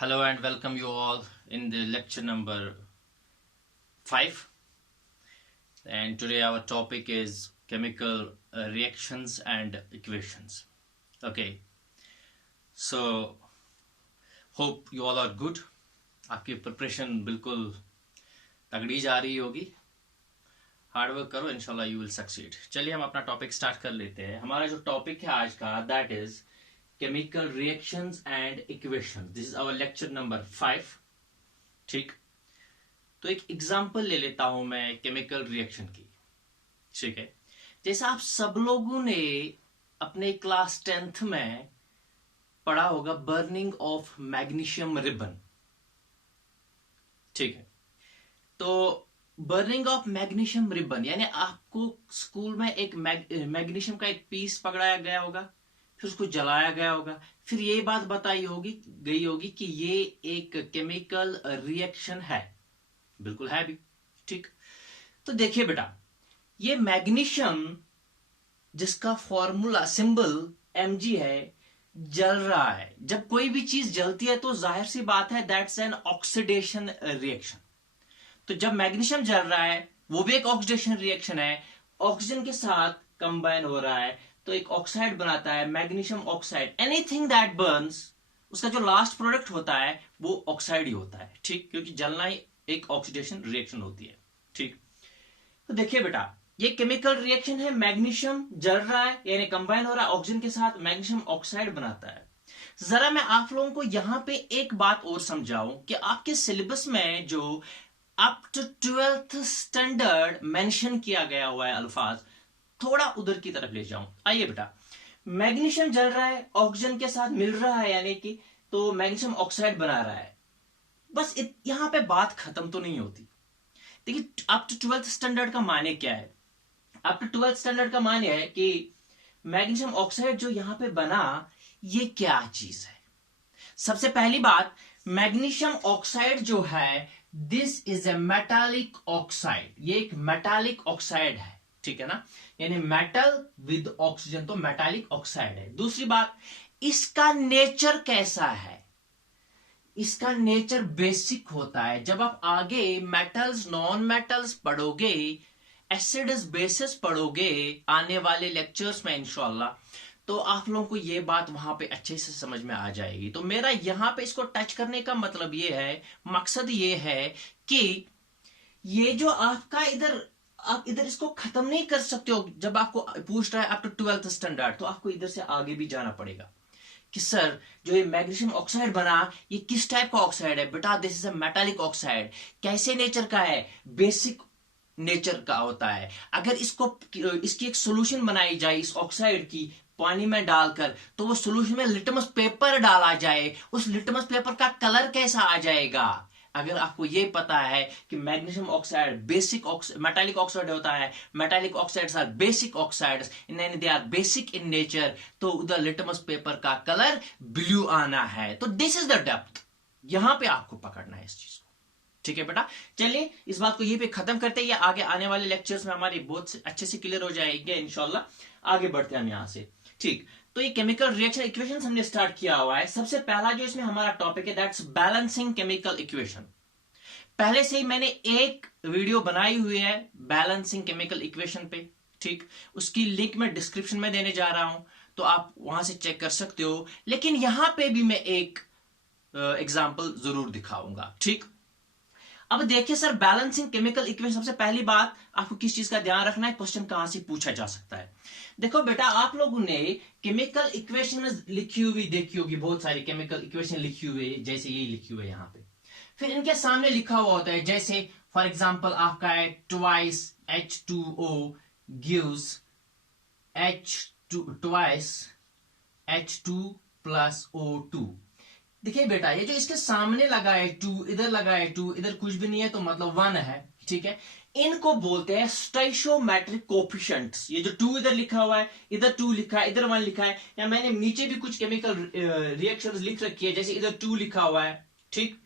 Hello and welcome you all in the lecture number 5, and today our topic is chemical reactions and equations. Okay, so hope you all are good. आपकी preparation बिल्कुल तगड़ी जा रही होगी. Hard work करो, इंशाल्लाह you will succeed. चलिए हम अपना टॉपिक स्टार्ट कर लेते हैं. हमारा जो टॉपिक है आज का that is chemical reactions and equations. This is our lecture number 5. ठीक, तो एक एग्जांपल ले लेता हूं मैं केमिकल रिएक्शन की. ठीक है, जैसा आप सब लोगों ने अपने क्लास 10th में पढ़ा होगा बर्निंग ऑफ मैग्नीशियम रिबन. ठीक है, तो बर्निंग ऑफ मैग्नीशियम रिबन यानी आपको स्कूल में एक मैग्नीशियम का एक पीस पकड़ाया गया होगा, फिर उसको जलाया गया होगा, फिर ये बात बताई गई होगी कि ये एक केमिकल रिएक्शन है. बिल्कुल है भी. ठीक, तो देखिए बेटा, ये मैग्नीशियम जिसका फॉर्मूला सिंबल Mg है, जल रहा है. जब कोई भी चीज जलती है तो जाहिर सी बात है दैट्स एन ऑक्सीडेशन रिएक्शन. तो जब मैग्नीशियम जल रहा है वो भी एक ऑक्सीडेशन रिएक्शन है, ऑक्सीजन के साथ कंबाइन हो रहा है तो एक ऑक्साइड बनाता है, magnesium oxide. Anything that Burns, उसका जो लास्ट प्रोडक्ट होता है वो ऑक्साइड ही होता है. ठीक, क्योंकि जलना ही एक ऑक्सीडेशन रिएक्शन होती है. ठीक, तो देखिए बेटा, ये केमिकल रिएक्शन है. मैग्नीशियम जल रहा है यानी कंबाइन हो रहा है ऑक्सीजन के साथ, मैग्नीशियम ऑक्साइड बनाता है. जरा मैं आप लोगों को यहां पे एक बात और समझाऊं कि आपके सिलेबस में जो up to 12th standard mention किया गया हुआ है अल्फाज, थोड़ा उधर की तरफ ले जाऊं. आइए बेटा, मैग्नीशियम जल रहा है, ऑक्सीजन के साथ मिल रहा है यानी कि तो मैग्नीशियम ऑक्साइड बना रहा है. बस यहां पे बात खत्म तो नहीं होती. देखिए, अप टू 12th स्टैंडर्ड का माने क्या है? अप टू 12th स्टैंडर्ड का माने है कि मैग्नीशियम ऑक्साइड जो यहां पे बना, ये क्या चीज है? सबसे पहली बात, मैग्नीशियम ऑक्साइड जो है this is a metallic oxide. ये एक मेटालिक ऑक्साइड है. ठीक है ना, यानी मेटल विद ऑक्सीजन, तो मेटालिक ऑक्साइड है. दूसरी बात, इसका नेचर कैसा है? इसका नेचर बेसिक होता है. जब आप आगे मेटल्स नॉन मेटल्स पढ़ोगे, एसिड्स बेसिस पढ़ोगे आने वाले लेक्चर्स में इंशाल्लाह, तो आप लोगों को ये बात वहां पे अच्छे से समझ में आ जाएगी. तो मेरा यहां पे इसको टच करने का मतलब ये है, मकसद ये है कि ये जो आपका इधर, आप इधर इसको खत्म नहीं कर सकते हो. जब आपको पूछ रहा है अप टू 12th स्टैंडर्ड, तो आपको इधर से आगे भी जाना पड़ेगा कि सर जो ये मैग्नीशियम ऑक्साइड बना, ये किस टाइप का ऑक्साइड है? बेटा, this is a metallic oxide. कैसे नेचर का है? बेसिक नेचर का होता है. अगर इसकी एक सोल्यूशन बनाई जाए इस ऑक्साइड की पानी में डालकर, तो वो सोल्यूशन में लिटमस पेपर डाला जाए, उस लिटमस पेपर का कलर कैसा आ जाएगा? अगर आपको ये पता है कि magnesium oxide basic metallic oxide होता है, metallic oxides are basic oxides यानी they are basic in nature, तो उधर लिटमस पेपर का कलर ब्लू आना है. तो दिस इज द डेप्थ. यहां पे आपको पकड़ना है इस चीज को. ठीक है बेटा, चलिए इस बात को ये पे खत्म करते हैं. आगे आने वाले लेक्चर्स में हमारी बहुत अच्छे से क्लियर हो जाएंगे इंशाल्लाह. आगे बढ़ते हैं हम यहां से. ठीक, तो ये केमिकल रिएक्शन इक्वेशंस हमने स्टार्ट किया हुआ है. सबसे पहला जो इसमें हमारा टॉपिक है दैट्स बैलेंसिंग केमिकल इक्वेशन. पहले से ही मैंने एक वीडियो बनाई हुई है बैलेंसिंग केमिकल इक्वेशन पे. ठीक, उसकी लिंक मैं डिस्क्रिप्शन में देने जा रहा हूं, तो आप वहां से चेक कर सकते हो. लेकिन यहां पे भी मैं एक एग्जांपल जरूर दिखाऊंगा. ठीक, अब देखिए सर, बैलेंसिंग केमिकल इक्वेशन, सबसे पहली बात आपको किस चीज का ध्यान रखना है, क्वेश्चन कहां से पूछा जा सकता है. देखो बेटा, आप लोगों ने केमिकल इक्वेशन लिखी हुई देखी होगी, बहुत सारी केमिकल इक्वेशन लिखी हुई है, जैसे ये लिखी हुई है यहां पे. फिर इनके सामने लिखा हुआ होता है, जैसे फॉर एग्जांपल आपका है twice H2O gives twice H2 plus O2. देखिए बेटा, ये जो इसके सामने लगा है 2, इधर लगा है 2, इधर कुछ भी नहीं है तो मतलब 1 है. ठीक है, इनको बोलते हैं स्टोइचोमेट्रिक कोफिशिएंट्स. ये जो 2 इधर लिखा हुआ है, इधर 2 लिखा है, इधर 1 लिखा है, या मैंने नीचे भी कुछ केमिकल रिएक्शंस लिख रखी है, जैसे इधर 2 लिखा हुआ है. ठीक,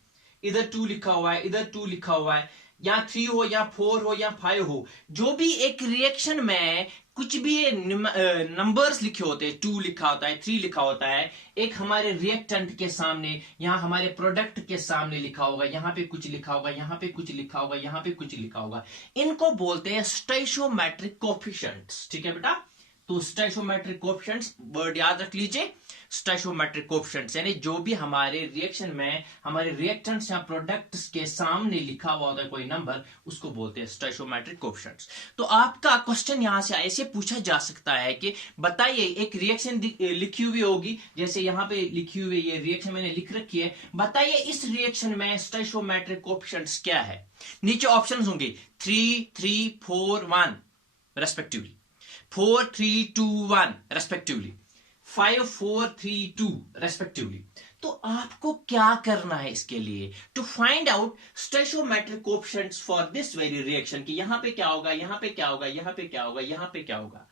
इधर 2 लिखा हुआ है, इधर 2 लिखा हुआ है, या 3 हो या 4 हो या 5 हो, जो भी एक रिएक्शन में कुछ भी ये नंबर्स लिखे होते हैं, 2 लिखा होता है, 3 लिखा होता है, एक हमारे रिएक्टेंट के सामने, यहाँ हमारे प्रोडक्ट के सामने लिखा होगा, यहाँ पे कुछ लिखा होगा, यहाँ पे कुछ लिखा होगा, यहाँ पे कुछ लिखा होगा, इनको बोलते हैं स्टोइचोमेट्रिक कोएफिशिएंट्स। ठीक है बेटा, तो स्टोइचोमेट्रिक कोएफिशिएंट्स वर्ड याद रख लीजिए। स्टोइचोमेट्रिक कोएफिशिएंट्स यानी जो भी हमारे रिएक्शन में हमारे रिएक्टेंट्स या प्रोडक्ट्स के सामने लिखा हुआ होता है कोई नंबर, उसको बोलते हैं स्टोइचोमेट्रिक कोएफिशिएंट्स। तो आपका क्वेश्चन यहां से ऐसे पूछा जा सकता है कि बताइए, एक रिएक्शन लिखी हुई होगी, जैसे यहां पे लिखी हुई ये रिएक्शन मैंने लिख रखी है, बताइए इस रिएक्शन में स्टोइचोमेट्रिक कोएफिशिएंट्स क्या है। नीचे ऑप्शंस होंगे 3, 3, 4, 1 रेस्पेक्टिवली, 4, 3, 2, 1 रेस्पेक्टिवली, 5, 4, 3, 2 रेस्पेक्टिवली। तो आपको क्या करना है इसके लिए, to find out stoichiometric coefficients for this very reaction, कि यहां पे क्या होगा, यहां पे क्या होगा, यहां पे क्या होगा, यहां पे क्या होगा।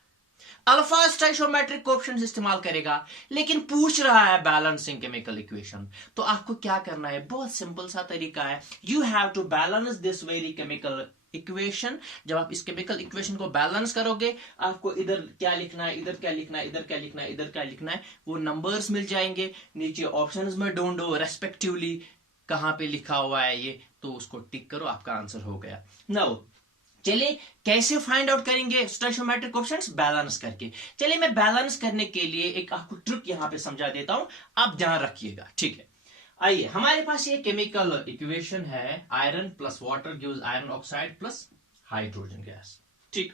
अल्फा स्टोइचोमेट्रिक कोएफिशिएंट्स इस्तेमाल करेगा, लेकिन पूछ रहा है बैलेंसिंग केमिकल इक्वेशन। तो आपको क्या करना है, बहुत सिंपल सा तरीका है, you have to balance this very chemical equation. जब आप इस केमिकल इक्वेशन को बैलेंस करोगे, आपको इधर क्या लिखना है, इधर क्या लिखना है, इधर क्या लिखना है, इधर क्या लिखना है, वो नंबर्स मिल जाएंगे। नीचे ऑप्शंस में ढूंढो रेस्पेक्टिवली कहां पे लिखा हुआ है ये, तो उसको टिक करो, आपका आंसर हो गया। नाउ चलिए कैसे फाइंड आउट करेंगे स्टोइचोमेट्रिक कोएफिशिएंट्स, बैलेंस करके। चलिए मैं बैलेंस करने के लिए एक आपको ट्रिक यहां पे समझा देता हूं, आप ध्यान रखिएगा। ठीक है, आइए, हमारे पास ये केमिकल इक्वेशन है, iron plus water gives iron oxide plus hydrogen gas. ठीक,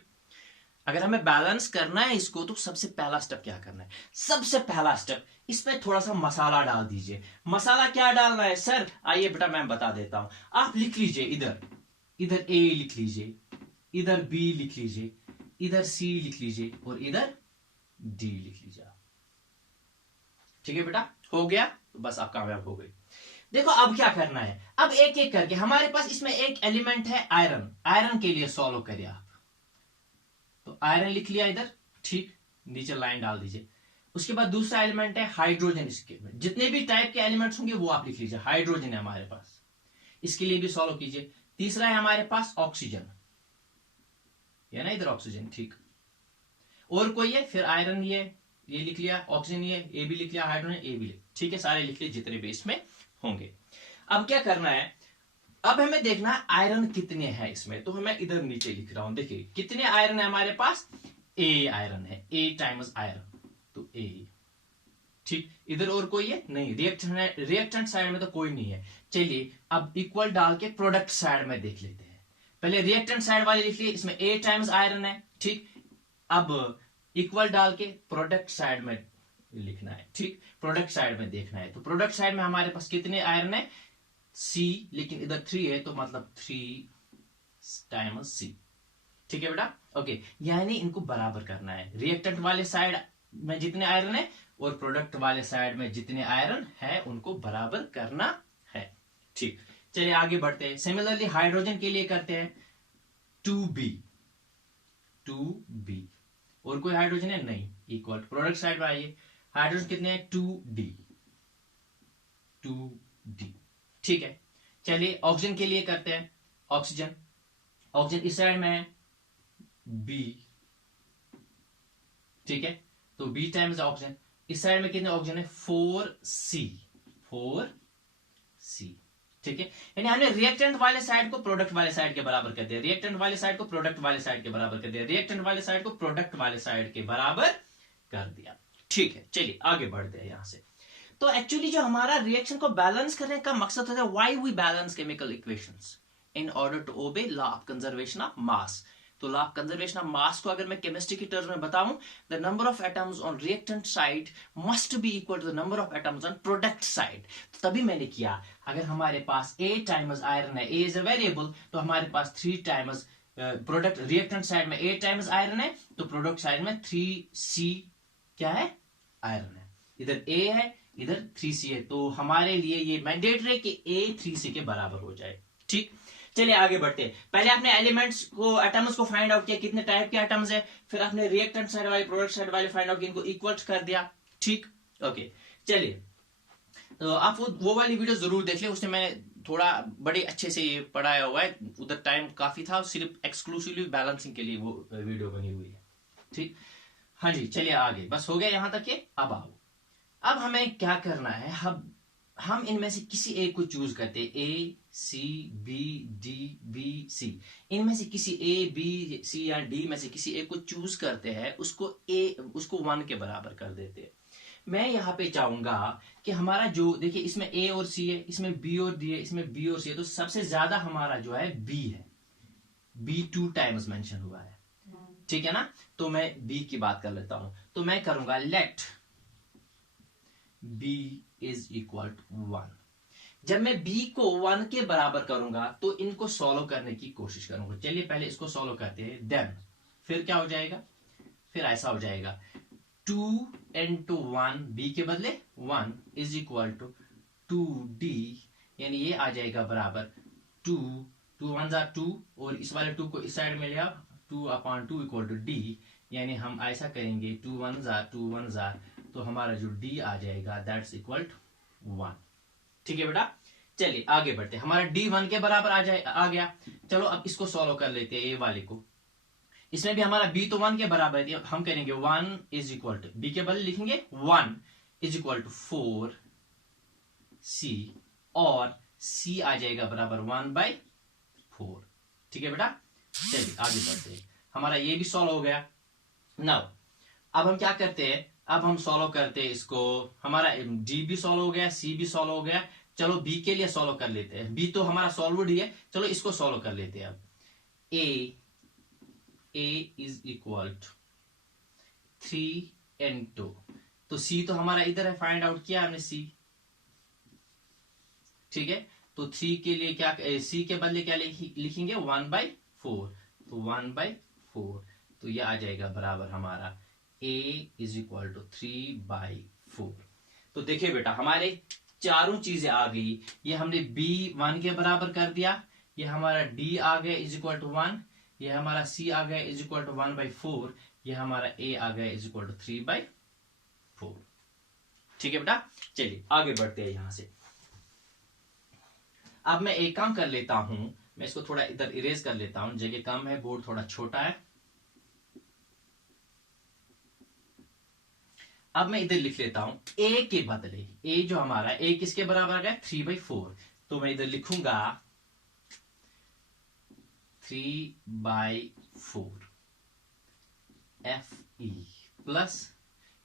अगर हमें बैलेंस करना है इसको, तो सबसे पहला स्टेप क्या करना है, सबसे पहला स्टेप इसमें थोड़ा सा मसाला डाल दीजिए। मसाला क्या डालना है सर, आइए बेटा मैं बता देता हूं। आप लिख लीजिए, इधर इधर ए लिख लीजिए, इधर बी लिख लीजिए, इधर सी लिख लीजिए और इधर डी लिख लीजिए। ठीक है बेटा, हो गया, तो बस आप कामयाब हो गए। देखो अब क्या करना है, अब एक एक करके, हमारे पास इसमें एक एलिमेंट है आयरन, आयरन के लिए सॉल्व करिए आप। तो आयरन लिख लिया इधर, ठीक, नीचे लाइन डाल दीजिए। उसके बाद दूसरा एलिमेंट है हाइड्रोजन, इसके में जितने भी टाइप के एलिमेंट्स होंगे वो आप लिख लीजिए, हाइड्रोजन है हमारे पास, इसके लिए भी सॉल्व कीजिए। तीसरा है हमारे पास ऑक्सीजन, या ना इधर ऑक्सीजन, ठीक। और कोई है, फिर आयरन ये लिख लिया, ऑक्सीजन ये भी लिख लिया, हाइड्रोजन ए भी लिख, ठीक है, सारे लिख लिए जितने भी इसमें होंगे। अब क्या करना है, अब हमें देखना है आयरन कितने हैं इसमें, तो मैं इधर नीचे लिख रहा हूं, देखिए कितने आयरन है हमारे पास, ए आयरन है, ए टाइम्स आयरन, तो ए, ठीक। इधर और कोई है नहीं, रिएक्टेंट साइड में तो कोई नहीं है। चलिए अब इक्वल डाल के प्रोडक्ट साइड में देख लेते हैं। पहले रिएक्टेंट साइड वाले लिख लिए, इसमें ए टाइम्स आयरन है, ठीक। अब इक्वल डाल के प्रोडक्ट साइड में लिखना है, ठीक, प्रोडक्ट साइड में देखना है। तो प्रोडक्ट साइड में हमारे पास कितने आयरन है, सी, लेकिन इधर 3 है, तो मतलब 3 टाइम्स सी। ठीक है बेटा, ओके, यानी इनको बराबर करना है, रिएक्टेंट वाले साइड में जितने आयरन है और प्रोडक्ट वाले साइड में जितने आयरन है उनको बराबर करना है। ठीक, चलिए आगे बढ़ते हैं। सिमिलरली हाइड्रोजन के लिए करते हैं 2b, 2b, और कोई हाइड्रोजन है नहीं, इक्वल प्रोडक्ट साइड में आइए, हाइड्रोजन कितने हैं, 2d, 2d, ठीक है। चलिए ऑक्सीजन के लिए करते हैं, ऑक्सीजन, ऑक्सीजन इस साइड में है b, ठीक है, तो b टाइम्स ऑक्सीजन, इस साइड में कितने ऑक्सीजन है, 4c, 4c, ठीक है। यानी हमने रिएक्टेंट वाले साइड को प्रोडक्ट वाले साइड के बराबर कर दिया, रिएक्टेंट वाले साइड को प्रोडक्ट वाले साइड के बराबर कर दिया, रिएक्टेंट वाले साइड को प्रोडक्ट वाले साइड के बराबर कर दिया। ठीक है, चलिए आगे बढ़ते हैं यहां से। तो एक्चुअली जो हमारा रिएक्शन को बैलेंस करने का मकसद होता है, why we balance chemical equations, in order to obey law of conservation of mass. तो law of conservation of mass को अगर मैं केमिस्ट्री की टर्म्स में बताऊं, the number of atoms on reactant side must be equal to the number of atoms on product side. तो तभी मैंने किया, अगर हमारे पास A टाइम्स आयरन है, A इज अ वेरिएबल, तो हमारे पास 3 टाइम्स प्रोडक्ट, रिएक्टेंट साइड में A टाइम्स आयरन है, तो प्रोडक्ट साइड में 3C क्या है, आयरन है। इधर A है, इधर 3C है, तो हमारे लिए ये मैंडेटरी है कि A 3C के बराबर हो जाए। ठीक, चलिए आगे बढ़ते हैं। पहले आपने एलिमेंट्स को, एटम्स को फाइंड आउट किया, कितने टाइप के एटम्स है, फिर आपने रिएक्टेंट साइड वाले प्रोडक्ट साइड वाले फाइंड आउट किया, इनको इक्वल कर दिया। ठीक, ओके, चलिए तो आप वो वाली वीडियो जरूर देख ले, उसमें मैंने थोड़ा बड़े अच्छे से ये पढ़ाया हुआ है, उधर टाइम काफी था, सिर्फ एक्सक्लूसिवली बैलेंसिंग के लिए वो वीडियो बनी हुई है। ठीक, हाँ जी, चलिए आगे, बस हो गया यहां तक के। अब आओ, अब हमें क्या करना है, हम इनमें से किसी एक को चूज करते हैं, A C B D B C, इनमें से किसी ए बी सी या डी में से किसी एक को चूज करते हैं, उसको 1 के बराबर कर देते हैं। मैं यहाँ पे चाहूंगा कि हमारा जो, देखिए इसमें ए और सी है, इसमें बी और डी है, इसमें बी और सी है, तो सबसे ज्यादा हमारा जो है बी है, बी 2 टाइम्स मेंशन हुआ है, ठीक है ना। तो मैं बी की बात कर लेता हूं, तो मैं करूंगा let b is equal to 1। जब मैं b को 1 के बराबर करूंगा तो इनको सॉल्व करने की कोशिश करूंगा। चलिए पहले इसको सॉल्व करते हैं, देन फिर क्या हो जाएगा, फिर ऐसा हो जाएगा 2 into 1, b के बदले 1 इज इक्वल टू 2d, यानी ये आ जाएगा बराबर 2 1 जा 2, और इस वाले 2 को इस साइड में लिया, 2/2 इक्वल टू d, यानी हम ऐसा करेंगे 2 1 जा, तो हमारा जो d आ जाएगा दैट्स इक्वल टू 1। ठीक है बेटा, चलिए आगे बढ़ते हैं, हमारा d 1 के बराबर आ गया। चलो अब इसको सॉल्व कर लेते हैं, ए वाले को। इसमें भी हमारा b तो 1 के बराबर है, हम करेंगे 1 इज इक्वल टू, b के बदले लिखेंगे 1 इज इक्वल टू 4c, और c आ जाएगा बराबर 1/4। ठीक है बेटा, चलिए आगे बढ़ते हैं, हमारा ये भी सॉल्व हो गया। नाउ अब हम क्या करते हैं, अब हम सॉल्व करते हैं इसको, हमारा d भी सॉल्व हो गया, c भी सॉल्व हो गया। चलो b के लिए सॉल्व कर लेते हैं, b तो हमारा सॉल्वड ही है, चलो इसको सॉल्व कर लेते हैं। अब a is equal to 3 into, तो c तो हमारा इधर है, फाइंड आउट किया हमने c, ठीक है। तो 3 के लिए क्या, c के बदले क्या लिखेंगे 1/4, तो 1/4, तो ये आ जाएगा बराबर हमारा a इज इक्वल टू 3/4। तो देखिए बेटा, हमारे चारों चीजें आ गई, ये हमने b 1 के बराबर कर दिया, ये हमारा d आ गया इज इक्वल टू 1, ये हमारा c आ गया इज इक्वल टू 1/4, ये हमारा a आ गया इज इक्वल टू 3/4। ठीक है बेटा, चलिए आगे बढ़ते हैं यहां से। अब मैं एक काम कर लेता हूं, मैं इसको थोड़ा इधर इरेज कर लेता हूं, जगह कम है, बोर्ड थोड़ा छोटा है। अब मैं इधर लिख लेता हूं a के बदले, a जो हमारा a किसके बराबर आ गया 3/4, तो मैं इधर लिखूंगा 3/4 fe प्लस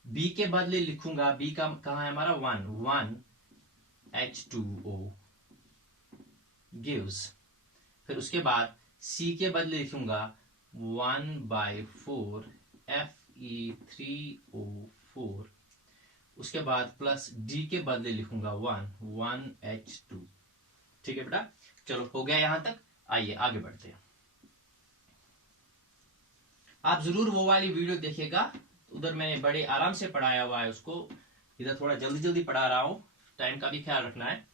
b के बदले लिखूंगा, b का कहां है हमारा 1 H2O गिव्स, फिर उसके बाद c के बदले लिखूंगा 1/4 Fe3O4, उसके बाद प्लस d के बदले लिखूंगा 1 H2। ठीक है बेटा, चलो हो गया यहां तक, आइए आगे बढ़ते हैं। आप जरूर वो वाली वीडियो देखिएगा, उधर मैंने बड़े आराम से पढ़ाया हुआ है उसको, इधर थोड़ा जल्दी जल्दी पढ़ा रहा हूं, टाइम का भी ख्याल रखना है,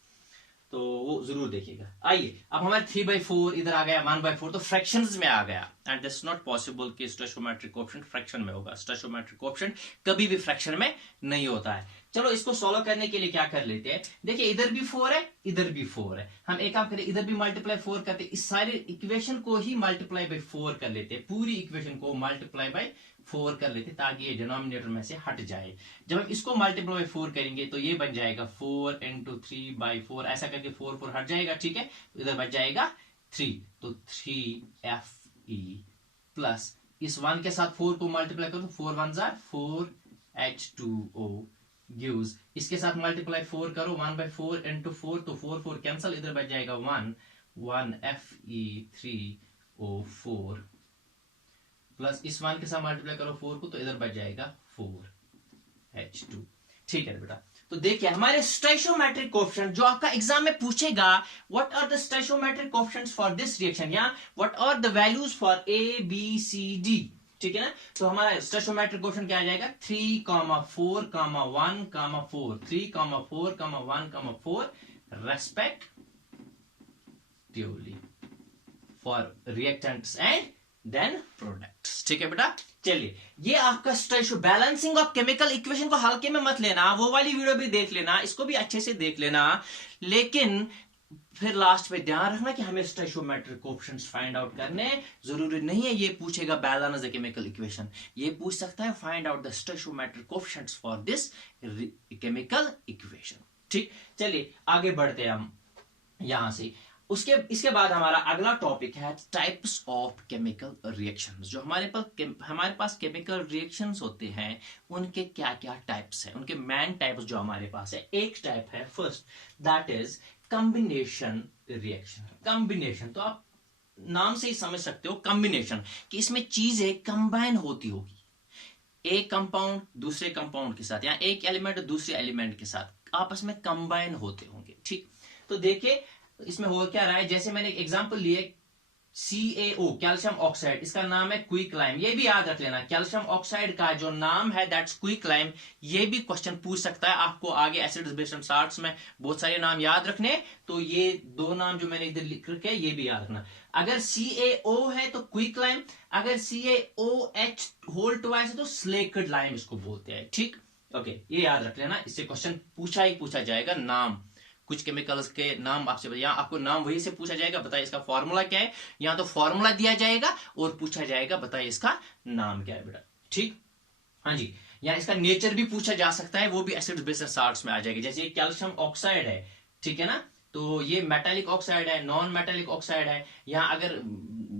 तो वो जरूर देखिएगा। आइए, अब हमारे 3/4 इधर आ गया, 1/4 तो फ्रैक्शंस में आ गया, एंड दिस नॉट पॉसिबल कि स्टोइचोमेट्रिक कोएफिशिएंट फ्रैक्शन में होगा, स्टोइचोमेट्रिक कोएफिशिएंट कभी भी फ्रैक्शन में नहीं होता है। चलो इसको सॉल्व करने के लिए क्या कर लेते हैं, देखिए इधर भी 4 है, इधर भी 4 है, हम एक काम करें, इधर भी मल्टीप्लाई 4 करते, इस सारे इक्वेशन को ही मल्टीप्लाई बाय 4 कर लेते हैं, पूरी इक्वेशन को मल्टीप्लाई बाय 4 कर लेते, ताकि ये डिनोमिनेटर में से हट जाए। जब हम इसको मल्टीप्लाई बाय 4 करेंगे तो ये बन जाएगा 4 into 3/4, ऐसा करके 4 हट जाएगा, ठीक है, तो इधर बच जाएगा 3, तो 3fe प्लस इस 1 के साथ 4 को मल्टीप्लाई करो, 4 1 जा 4 H2O गिव्स, इसके साथ मल्टीप्लाई 4 करो, 1/4 into 4, तो 4 कैंसल, इधर बच जाएगा 1 Fe3O4 प्लस इस 1 के साथ मल्टीप्लाई करो 4 को, तो इधर बच जाएगा 4 H2। ठीक है बेटा, तो देखिए हमारे स्टोइचोमेट्रिक कोएफिशिएंट जो आपका एग्जाम में पूछेगा, what are the stoichiometric coefficients for this reaction, या what are the values for A B C D, ठीक है ना। तो हमारा स्टोइचोमेट्रिक कोएफिशिएंट क्या आ जाएगा 3, 4, 1, 4, 3, 4, 1, 4 respectively for reactants and then products. ठीक है बेटा, चलिए ये आपका स्टोइचो बैलेंसिंग ऑफ केमिकल इक्वेशन को हल्के में मत लेना, वो वाली वीडियो भी देख लेना, इसको भी अच्छे से देख लेना, लेकिन फिर लास्ट में ध्यान रखना कि हमें स्टोइकोमेट्रिक कोएफिशिएंट्स फाइंड आउट करने जरूरी नहीं है ये पूछेगा बैलेंस द केमिकल इक्वेशन, ये पूछ सकता है find out the stoichiometric coefficients for this chemical equation. ठीक, चलिए आगे बढ़ते हैं हम यहां से। इसके बाद हमारा अगला टॉपिक है टाइप्स ऑफ केमिकल रिएक्शंस। जो हमारे पास केमिकल रिएक्शंस होते हैं उनके क्या क्या टाइप्स हैं, उनके मेन टाइप्स जो हमारे पास है। एक टाइप है first, that is combination reaction. Combination तो आप नाम से ही समझ सकते हो, कॉम्बिनेशन कि इसमें चीजें कंबाइन होती होगी, एक कंपाउंड दूसरे कंपाउंड के साथ या एक एलिमेंट दूसरे एलिमेंट के साथ आपस में कंबाइन होते होंगे। ठीक, तो देखिए इसमें हो क्या रहा है, जैसे मैंने एक एग्जांपल लिए CaO कैल्शियम ऑक्साइड, इसका नाम है क्विकलाइम। ये भी याद रख लेना, कैल्शियम ऑक्साइड का जो नाम है दैट्स क्विकलाइम। ये भी क्वेश्चन पूछ सकता है आपको आगे एसिड्स बेस एंड साल्ट्स में, बहुत सारे नाम याद रखने। तो ये दो नाम जो मैंने इधर लिख रखे ये भी याद रखना। अगर CaO है तो क्विकलाइम, अगर CaOH होल ट्वाइस है तो स्लेक्ड लाइम इसको बोलते हैं। ठीक, ओके, ये याद रख लेना, इससे क्वेश्चन पूछा ही पूछा जाएगा। नाम, कुछ केमिकल्स के नाम आपसे, या आपको नाम वही से पूछा जाएगा बताइए इसका फॉर्मूला क्या है, या तो फॉर्मूला दिया जाएगा और पूछा जाएगा बताइए इसका नाम क्या है बेटा। ठीक, हाँ जी, या इसका नेचर भी पूछा जा सकता है, वो भी एसिड्स बेस एंड साल्ट्स में आ जाएगी। जैसे कैल्शियम ऑक्साइड है, ठीक है ना, तो ये मेटालिक ऑक्साइड है, नॉन मेटालिक ऑक्साइड है, या अगर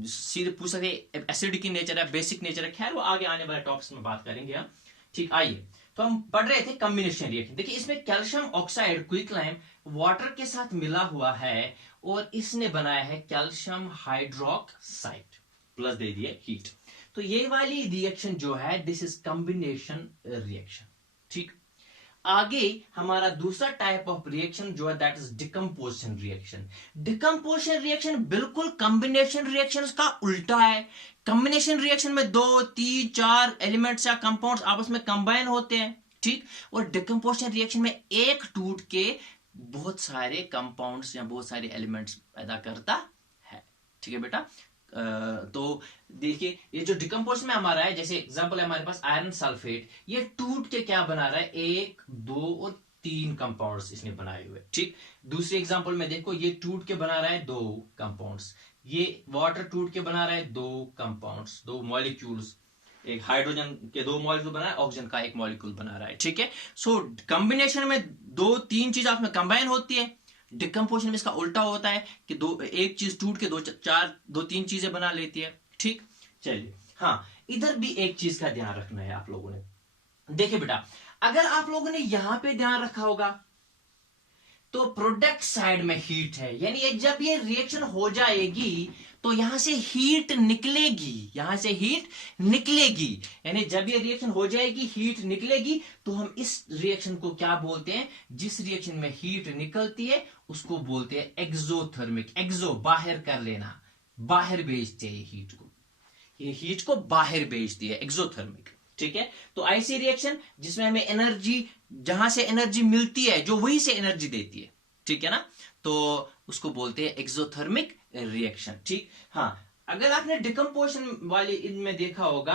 सीधे पूछ सके एसिड की नेचर है, बेसिक नेचर है, खैर वो आगे आने वाले टॉपिक्स में बात करेंगे हम। ठीक, आइए, तो हम पढ़ रहे थे कॉम्बिनेशन रिएक्शन। देखिए इसमें कैल्शियम ऑक्साइड क्विकलाइम वाटर के साथ मिला हुआ है और इसने बनाया है कैल्शियम हाइड्रोक्साइड, प्लस दे दिए हीट। तो ये वाली रिएक्शन जो है दिस इज कॉम्बिनेशन रिएक्शन। ठीक, आगे हमारा दूसरा टाइप ऑफ रिएक्शन जो है that is decomposition reaction. Decomposition reaction बिल्कुल कॉम्बिनेशन रिएक्शन का उल्टा है। कॉम्बिनेशन रिएक्शन में 2, 3, 4 एलिमेंट्स या कंपाउंड्स आपस में कंबाइन होते हैं। ठीक, और डिकम्पोजिशन रिएक्शन में एक टूट के बहुत सारे कंपाउंड्स या बहुत सारे एलिमेंट्स पैदा करता है। ठीक है बेटा, तो देखिए ये जो डिकम्पोज में हमारा है, जैसे एग्जांपल है हमारे पास आयरन सल्फेट, ये टूट के क्या बना रहा है, 1, 2 और 3 कंपाउंड्स इसने बनाए हुए। ठीक, दूसरे एग्जांपल में देखो ये टूट के बना रहा है 2 कंपाउंड्स, ये वाटर टूट के बना रहा है 2 कंपाउंड्स, 2 मॉलिक्यूल्स, एक हाइड्रोजन के 2 मॉलिक्यूल बना है, ऑक्सीजन का 1 मॉलिक्यूल बना रहा है। ठीक है, सो कॉम्बिनेशन में 2-3 चीज आपस में कंबाइन होती है। डिकम्पोजिशन में इसका उल्टा होता है कि एक चीज टूट के 2-3 चीजें बना लेती है। ठीक, चलिए, हाँ इधर भी एक चीज का ध्यान रखना है आप लोगों ने। देखिए बेटा, अगर आप लोगों ने यहां पे ध्यान रखा होगा तो प्रोडक्ट साइड में हीट है, यानी जब ये रिएक्शन हो जाएगी तो यहां से हीट निकलेगी, यहां से हीट निकलेगी, यानी जब ये रिएक्शन हो जाएगी हीट निकलेगी। तो हम इस रिएक्शन को क्या बोलते हैं, जिस रिएक्शन में हीट निकलती है उसको बोलते हैं एक्सोथर्मिक। एक्सो बाहर कर लेना, बाहर भेजते हैं हीट को, ये हीट को बाहर भेजती है, एक्सोथर्मिक। ठीक है, तो ऐसी रिएक्शन जिसमें हमें एनर्जी, जहां से एनर्जी मिलती है जो वहीं से एनर्जी देती है, ठीक है ना, तो उसको बोलते हैं एक्सोथर्मिक रिएक्शन। ठीक, हाँ अगर आपने डिकम्पोजिशन वाली इनमें देखा होगा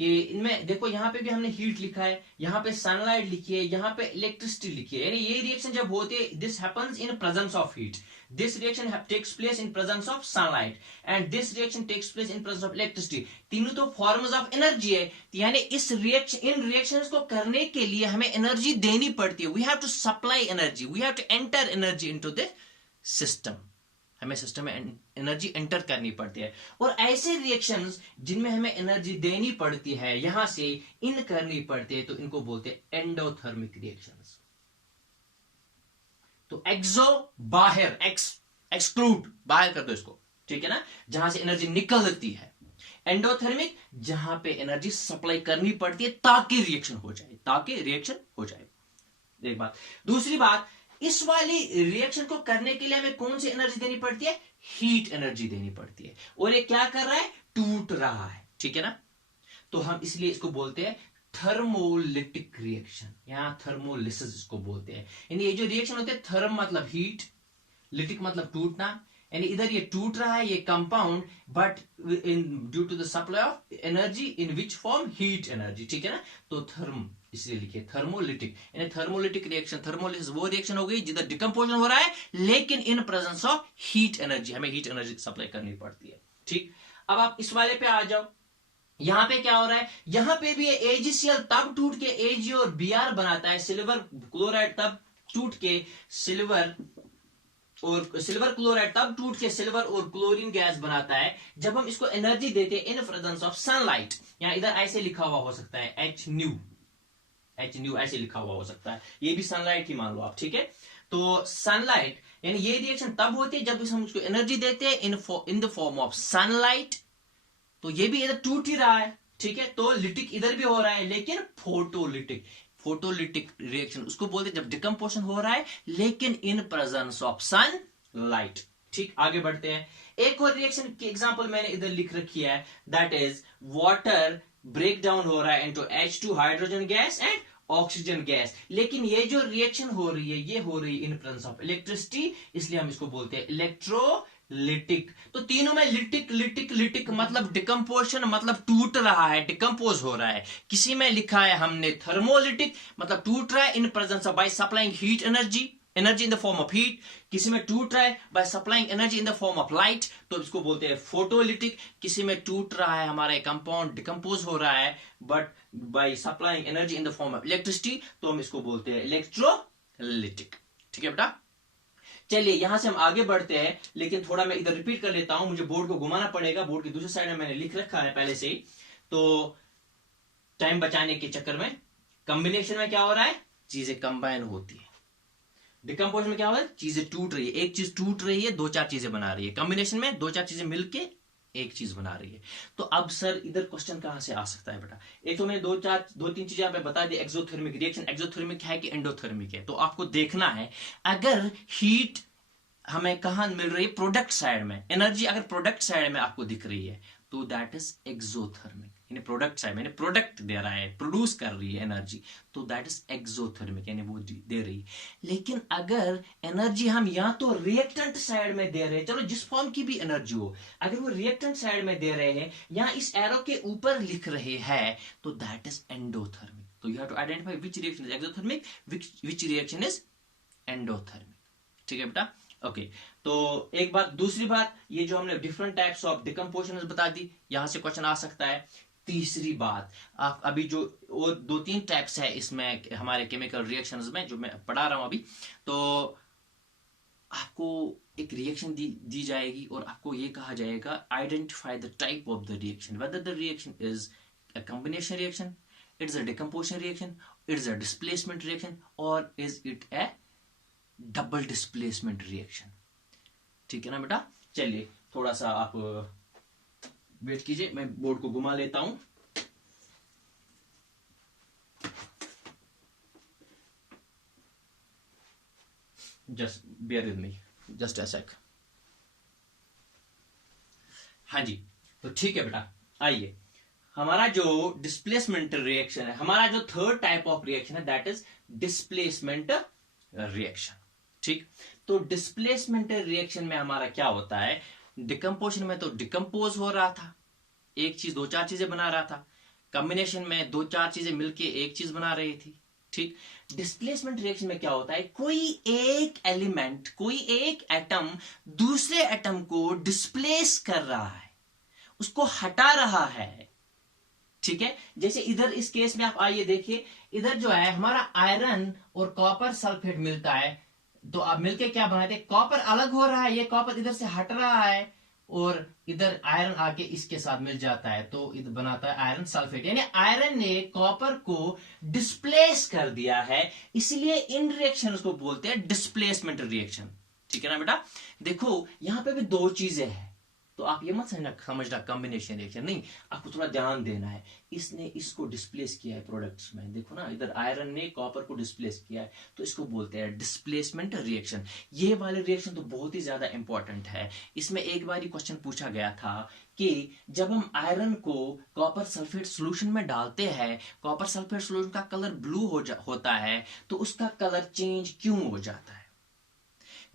कि इनमें देखो यहां पे भी हमने हीट लिखा है, यहां पे सनलाइट लिखी है, यहां पे इलेक्ट्रिसिटी लिखी है, यानी ये रिएक्शन जब होती है this happens in presence of heat, this reaction takes place in presence of sunlight and this reaction takes place in presence of electricity। तीनों तो फॉर्म्स ऑफ एनर्जी है, यानी इन रिएक्शंस को करने के लिए हमें एनर्जी देनी पड़ती है। We have to supply energy, we have to enter energy into the system, हमें सिस्टम में एनर्जी एंटर करनी पड़ती है। और ऐसे रिएक्शंस जिनमें हमें एनर्जी देनी पड़ती है, यहां से इन करनी पड़ती है, तो इनको बोलते हैं एंडोथर्मिक रिएक्शंस। तो एक्सो बाहर, एक्सक्लूड बाहर कर दो इसको, ठीक है ना, जहां से एनर्जी निकलती है। एंडोथर्मिक जहां पे एनर्जी सप्लाई करनी पड़ती है ताकि रिएक्शन हो जाए, ताकि रिएक्शन हो जाए। एक बात, दूसरी बात, इस वाली रिएक्शन को करने के लिए हमें कौन सी एनर्जी देनी पड़ती है, हीट एनर्जी देनी पड़ती है। और ये क्या कर रहा है, टूट रहा है, ठीक है ना, तो हम इसलिए इसको बोलते हैं थर्मोलिटिक रिएक्शन, यहां थर्मोलिसिस इसको बोलते हैं। यानी ये जो रिएक्शन होते हैं, थर्म मतलब हीट, लिटिक मतलब टूटना, यानी इधर ये टूट रहा है ये compound, but in due to the supply of energy in which form, heat energy, ठीक है ना। तो थर्म इसलिए लिखिए थर्मोलिटिक, यानी थर्मोलिटिक रिएक्शन, थर्मोलिसिस वो रिएक्शन हो गई जिधर डिकम्पोजन हो रहा है लेकिन in presence of heat energy, हमें हीट एनर्जी सप्लाई करनी पड़ती है, ठीक। अब आप इस वाले पे आ जाओ, यहां पे क्या हो रहा है, यहां पे भी AgCl तब टूट के Ag और Br बनाता है, सिल्वर क्लोराइड तब टूट के सिल्वर क्लोराइड तब टूट के सिल्वर और क्लोरीन गैस बनाता है जब हम इसको एनर्जी देते हैं इन प्रेजेंस ऑफ सनलाइट। यहां इधर ऐसे लिखा हुआ हो सकता है एच न्यू ऐसे लिखा हुआ हो सकता है, ये भी सनलाइट ही मान लो आप, ठीक है। तो सनलाइट यानी ये रिएक्शन तब होती है जब हम उसको एनर्जी देते हैं in the form of sunlight. तो ये भी इधर टूट ही रहा है, ठीक है। तो लिटिक इधर भी हो रहा है लेकिन फोटोलिटिक रिएक्शन उसको बोलते हैं जब डिकम्पोजन हो रहा है लेकिन इन प्रेजेंस ऑफ सनलाइट, ठीक। आगे बढ़ते हैं, एक और रिएक्शन की एग्जांपल मैंने इधर लिख रखी है, that is water break down हो रहा है into H2 hydrogen gas and oxygen gas, लेकिन ये जो रिएक्शन हो रही है ये हो रही है इन प्रेजेंस ऑफ इलेक्ट्रिसिटी, इसलिए हम इसको बोलते हैं इलेक्ट्रोलिटिक। तो तीनों में लिटिक मतलब डिकम्पोजन, मतलब टूट रहा है, डिकम्पोज हो रहा है। किसी में लिखा है हमने थर्मोलिटिक मतलब टूट रहा है इन presence of by supplying heat energy in the form of heat, किसी में टूट रहा है by supplying energy in the form of light, तो इसको बोलते हैं फोटोलिटिक। किसी में टूट रहा है हमारा कंपाउंड डिकम्पोज हो रहा है but by supplying energy in the form of electricity, तो हम इसको बोलते हैं इलेक्ट्रोलिटिक, ठीक है बेटा। चलिए यहां से हम आगे बढ़ते हैं, लेकिन थोड़ा मैं इधर रिपीट कर लेता हूं, मुझे बोर्ड को घुमाना पड़ेगा, बोर्ड की दूसरी साइड में मैंने लिख रखा है पहले से ही, तो टाइम बचाने के चक्कर में कॉम्बिनेशन में क्या हो रहा है, चीजें कंबाइन होती है, डिकम्पोज में क्या हो रहा है, चीजें टूट रही है, एक चीज टूट रही है दो चार चीजें बना रही है, कॉम्बिनेशन में दो चार चीजें मिलके एक चीज बना रही है। तो अब सर इधर क्वेश्चन कहां से आ सकता है बेटा, एक तो मैंने दो तीन चीजें यहां पे बता दी, एक्सोथर्मिक रिएक्शन एक्सोथर्मिक है कि एंडोथर्मिक है, तो आपको देखना है अगर हीट हमें कहां मिल रही है, प्रोडक्ट साइड में, एनर्जी अगर प्रोडक्ट साइड में आपको दिख रही है तो दैट इज एक्सोथर्मिक, यानी प्रोडक्ट साइड में प्रोडक्ट दे रहा है, प्रोड्यूस कर रही है एनर्जी, तो दैट इज एक्सोथर्मिक, यानी वो दे रही है। लेकिन अगर एनर्जी हम या तो रिएक्टेंट साइड में दे रहे हैं, चलो जिस फॉर्म की भी एनर्जी हो, अगर वो रिएक्टेंट साइड में दे रहे हैं या इस एरो के ऊपर लिख रहे हैं, तो दैट इज एंडोथर्मिक। तो you have to identify which reaction is exothermic, which reaction is endothermic, ठीक है बेटा। ओके तो एक बात, दूसरी बात, ये जो हमने डिफरेंट टाइप्स ऑफ डिकम्पोजिशन बता दी, यहां से क्वेश्चन आ सकता है। तीसरी बात, आप अभी जो और दो तीन टाइप्स है इसमें हमारे केमिकल रिएक्शंस में जो मैं पढ़ा रहा हूं अभी, तो आपको एक रिएक्शन दी जाएगी और आपको ये कहा जाएगा identify the type of the reaction, whether the reaction is a combination reaction, it is a decomposition reaction, it is a displacement reaction और is it a double displacement reaction, ठीक है ना बेटा। चलिए थोड़ा सा आप वेट कीजिए, मैं बोर्ड को घुमा लेता हूं। Just bear with me, just a sec. हाँ जी, तो ठीक है बेटा, आइए हमारा जो डिस्प्लेसमेंट रिएक्शन है, हमारा जो थर्ड टाइप ऑफ रिएक्शन है दैट इज डिस्प्लेसमेंट रिएक्शन, ठीक। तो डिस्प्लेसमेंट रिएक्शन में हमारा क्या होता है, डिकम्पोजिशन में तो डिकम्पोज हो रहा था, एक चीज दो चार चीजें बना रहा था, कॉम्बिनेशन में दो चार चीजें मिलके एक चीज बना रही थी, ठीक। डिस्प्लेसमेंट रिएक्शन में क्या होता है, कोई एक एलिमेंट, कोई एक एटम दूसरे एटम को डिस्प्लेस कर रहा है, उसको हटा रहा है, ठीक है। जैसे इधर इस केस में आप आइए देखिए, इधर जो है हमारा आयरन और कॉपर सल्फेट मिलता है, तो अब मिलके क्या बनाते हैं, कॉपर अलग हो रहा है, ये कॉपर इधर से हट रहा है और इधर आयरन आके इसके साथ मिल जाता है, तो इधर बनाता है आयरन सल्फेट, यानी आयरन ने कॉपर को डिस्प्लेस कर दिया है, इसलिए इन रिएक्शन को बोलते हैं डिस्प्लेसमेंट रिएक्शन, ठीक है ना बेटा। देखो यहां पे भी दो चीजें हैं, तो आप ये मत समझना कॉम्बिनेशन रिएक्शन, नहीं, आपको थोड़ा ध्यान देना है, इसने इसको डिस्प्लेस किया है प्रोडक्ट्स में, देखो ना इधर आयरन ने कॉपर को डिस्प्लेस किया है, तो इसको बोलते हैं डिस्प्लेसमेंट रिएक्शन। ये वाले रिएक्शन तो बहुत ही ज्यादा इंपॉर्टेंट है, इसमें एक बार क्वेश्चन पूछा गया था कि जब हम आयरन को कॉपर सल्फेट सोल्यूशन में डालते हैं, कॉपर सल्फेट सोल्यूशन का कलर ब्लू होता है, तो उसका कलर चेंज क्यों हो जाता है।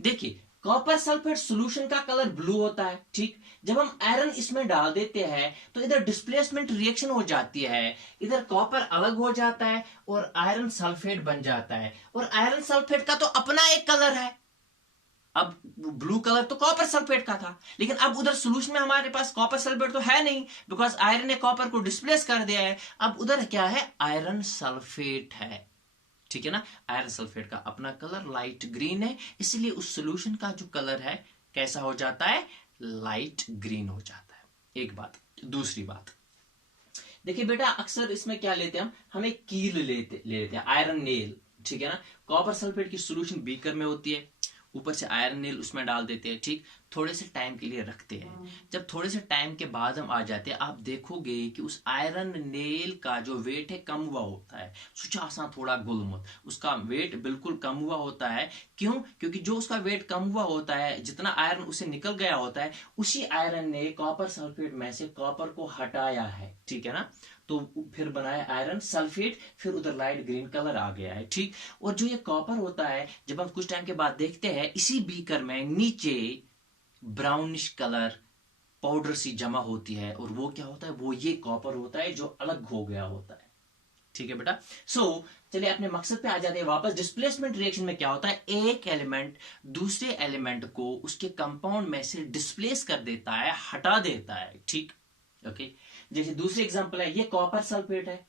देखिए कॉपर सल्फेट सॉल्यूशन का कलर ब्लू होता है, ठीक। जब हम आयरन इसमें डाल देते हैं तो इधर डिस्प्लेसमेंट रिएक्शन हो जाती है, इधर कॉपर अलग हो जाता है और आयरन सल्फेट बन जाता है। और आयरन सल्फेट का तो अपना एक कलर है। अब ब्लू कलर तो कॉपर सल्फेट का था, लेकिन अब उधर सोल्यूशन में हमारे पास कॉपर सल्फेट तो है नहीं, बिकॉज आयरन ने कॉपर को डिस्प्लेस कर दिया है। अब उधर क्या है, आयरन सल्फेट है, ठीक है ना। आयरन सल्फेट का अपना कलर लाइट ग्रीन है, इसलिए उस सॉल्यूशन का जो कलर है कैसा हो जाता है, लाइट ग्रीन हो जाता है। एक बात। दूसरी बात देखिए बेटा, अक्सर इसमें क्या लेते हैं हम एक कील लेते हैं, आयरन नेल, ठीक है ना। कॉपर सल्फेट की सॉल्यूशन बीकर में होती है, ऊपर से आयरन नेल उसमें डाल देते हैं, ठीक। थोड़े से टाइम के लिए रखते हैं। जब थोड़े से टाइम के बाद हम आ जाते हैं, आप देखोगे कि उस आयरन नेल का जो वेट है कम हुआ होता है। सुचा आसान थोड़ा गुलमुत, उसका वेट बिल्कुल कम हुआ होता है। क्यों? क्योंकि जो उसका वेट कम हुआ होता है, जितना आयरन उसे निकल गया होता है, उसी आयरन ने कॉपर सल्फेट में से कॉपर को हटाया है, ठीक है ना। तो फिर बनाया आयरन सल्फेट, फिर उधर लाइट ग्रीन कलर आ गया है, ठीक। और जो ये कॉपर होता है, जब हम कुछ टाइम के बाद देखते हैं, इसी बीकर में नीचे ब्राउनिश कलर पाउडर सी जमा होती है, और वो क्या होता है, वो ये कॉपर होता है जो अलग हो गया होता है, ठीक है बेटा। चलिए अपने मकसद पे आ जाते हैं वापस। डिस्प्लेसमेंट रिएक्शन में क्या होता है, एक एलिमेंट दूसरे एलिमेंट को उसके कंपाउंड में से डिस्प्लेस कर देता है, हटा देता है, ठीक। ओके, जैसे दूसरी एग्जांपल है, ये कॉपर सल्फेट है,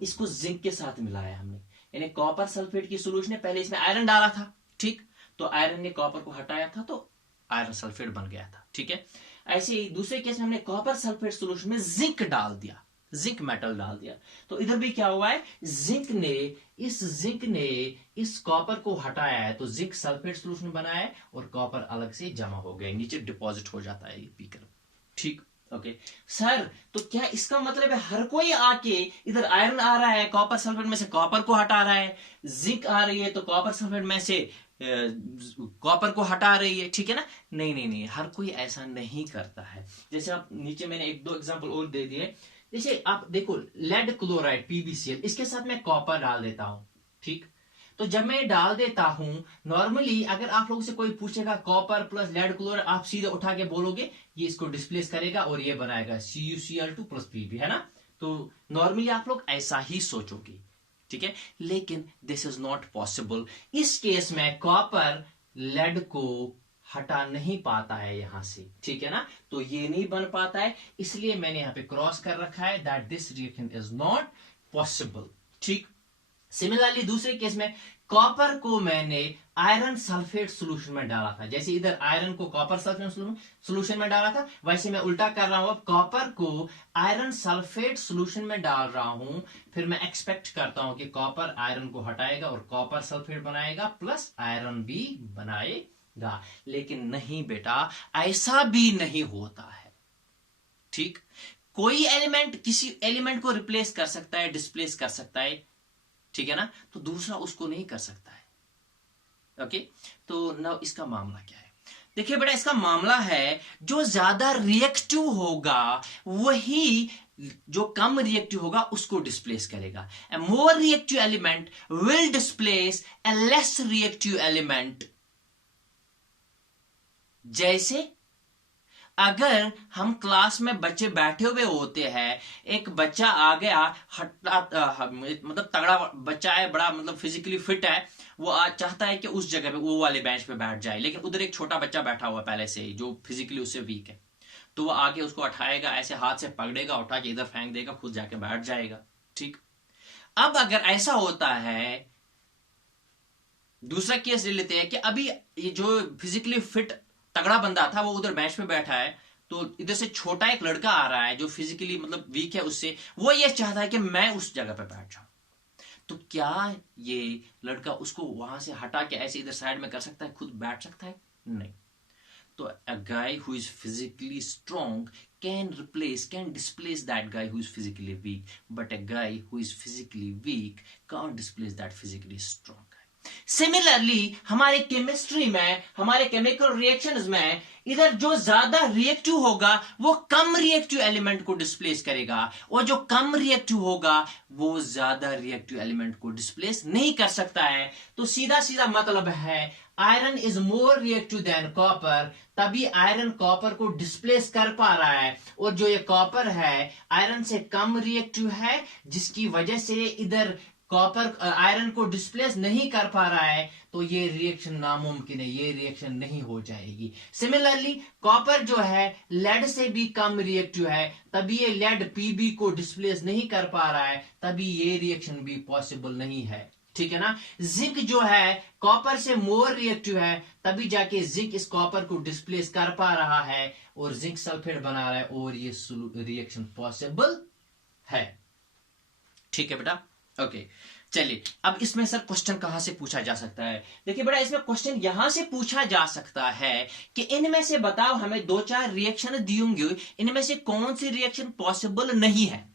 इसको जिंक के साथ मिलाया हमने, यानी कॉपर सल्फेट की सोल्यूशन है, पहले इसमें आयरन डाला था, ठीक। तो आयरन ने कॉपर को हटाया था, तो आयरन सल्फेट बन गया था, ठीक है। ऐसे ही दूसरे केस में हमने कॉपर सल्फेट सोल्यूशन में जिंक डाल दिया, जिंक मेटल डाल दिया, तो इधर भी क्या हुआ है, जिंक ने इस कॉपर को हटाया है, तो जिंक सल्फेट सोल्यूशन बनाया है, और कॉपर अलग से जमा हो गया, नीचे डिपॉजिट हो जाता है ये बीकर, ठीक। ओके सर, तो क्या इसका मतलब है हर कोई आके इधर आयरन आ रहा है, कॉपर सल्फेट में से कॉपर को हटा रहा है, जिंक आ रही है तो कॉपर सल्फेट में से कॉपर को हटा रही है, ठीक है ना। नहीं नहीं नहीं, हर कोई ऐसा नहीं करता है। जैसे आप नीचे मैंने एक दो एग्जांपल और दे दिए, जैसे आप देखो लेड क्लोराइड पीबीसीएल, इसके साथ मैं कॉपर डाल देता हूं, ठीक। तो जब मैं डाल देता हूं, नॉर्मली अगर आप लोगों से कोई पूछेगा कॉपर प्लस लेड क्लोराइड, आप सीधे उठा के बोलोगे ये इसको डिस्प्लेस करेगा और ये बनाएगा CuCl2 प्लस Pb, है ना। तो नॉर्मली आप लोग ऐसा ही सोचोगे, ठीक है। लेकिन दिस इज नॉट पॉसिबल। इस केस में कॉपर लेड को हटा नहीं पाता है यहां से, ठीक है ना। तो ये नहीं बन पाता है, इसलिए मैंने यहां पे क्रॉस कर रखा है that this reaction is not possible, ठीक। सिमिलरली दूसरे केस में कॉपर को मैंने आयरन सल्फेट सॉल्यूशन में डाला था, जैसे इधर आयरन को कॉपर सल्फेट सॉल्यूशन में डाला था, वैसे मैं उल्टा कर रहा हूं, अब कॉपर को आयरन सल्फेट सॉल्यूशन में डाल रहा हूं, फिर मैं एक्सपेक्ट करता हूं कि कॉपर आयरन को हटाएगा और कॉपर सल्फेट बनाएगा प्लस आयरन भी बनाएगा। लेकिन नहीं बेटा, ऐसा भी नहीं होता है, ठीक। कोई एलिमेंट किसी एलिमेंट को रिप्लेस कर सकता है, डिस्प्लेस कर सकता है, ठीक है ना, तो दूसरा उसको नहीं कर सकता है। ओके, तो नाउ इसका मामला क्या है, देखिए बेटा, इसका मामला है जो ज्यादा रिएक्टिव होगा वही जो कम रिएक्टिव होगा उसको डिस्प्लेस करेगा। A more reactive element will displace a less reactive element. जैसे अगर हम क्लास में बच्चे बैठे हुए होते हैं, एक बच्चा आ गया मतलब तगड़ा बच्चा है, बड़ा मतलब फिजिकली फिट है, वो चाहता है कि उस जगह पे वो वाले बेंच पे बैठ जाए, लेकिन उधर एक छोटा बच्चा बैठा हुआ पहले से ही जो फिजिकली उससे वीक है, तो वो आके उसको उठाएगा, ऐसे हाथ से पकड़ेगा, उठा के इधर फेंक देगा, खुद जाके बैठ जाएगा, ठीक। अब अगर ऐसा होता है, दूसरा केस ले लेते हैं कि अभी ये जो फिजिकली फिट तगड़ा बंदा था वो उधर बेंच पे बैठा है, तो इधर से छोटा एक लड़का आ रहा है जो फिजिकली मतलब वीक है, उससे वो ये चाहता है कि मैं उस जगह पे बैठ जाऊं, तो क्या ये लड़का उसको वहां से हटा के ऐसे इधर साइड में कर सकता है, खुद बैठ सकता है? नहीं। तो a guy who is physically strong can displace that guy who is physically weak, but a guy who is physically weak can't displace that physically strong guy. Similarly हमारे केमिस्ट्री में, हमारे केमिकल रिएक्शंस में, इधर जो ज्यादा reactive होगा वो कम reactive element को डिस्प्लेस करेगा, और जो कम रिएक्टिव होगा वो ज्यादा रिएक्टिव एलिमेंट को डिस्प्लेस नहीं कर सकता है। तो सीधा सीधा मतलब है iron is more reactive than copper, तभी आयरन कॉपर को डिस्प्लेस कर पा रहा है, और जो ये कॉपर है आयरन से कम रिएक्टिव है, जिसकी वजह से इधर कॉपर आयरन को डिस्प्लेस नहीं कर पा रहा है, तो ये रिएक्शन नामुमकिन है, ये रिएक्शन नहीं हो जाएगी। सिमिलरली कॉपर जो है लेड से भी कम रिएक्टिव है, तभी ये लेड पीबी को डिस्प्लेस नहीं कर पा रहा है, तभी ये रिएक्शन भी पॉसिबल नहीं है। ठीक है ना। जिंक जो है कॉपर से मोर रिएक्टिव है, तभी जाके जिंक इस कॉपर को डिस्प्लेस कर पा रहा है और जिंक सल्फेट बना रहा है, और ये रिएक्शन पॉसिबल है। ठीक है बेटा, ओके। चलिए अब इसमें सर क्वेश्चन कहां से पूछा जा सकता है? देखिए बेटा, इसमें क्वेश्चन यहां से पूछा जा सकता है कि इनमें से बताओ, हमें 2-4 रिएक्शन दी होंगी, इनमें से कौन सी रिएक्शन पॉसिबल नहीं है,